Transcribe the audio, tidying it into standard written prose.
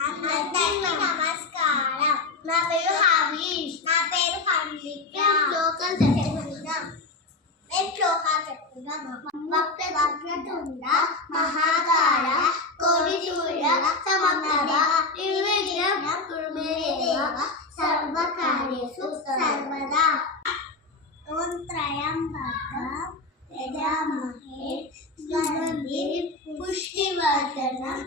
అందరికీ నమస్కారం. నా పేరు హరీష్. నా పేరు పండిత. వక్రతుండ మహాకాయ కోటిసూర్య సమప్రభ నిర్విఘ్నం కురు మే దేవ సర్వకార్యేషు సర్వదా. ఓం త్రయంబకం యజామహే సుగంధిం పుష్టివర్ధనం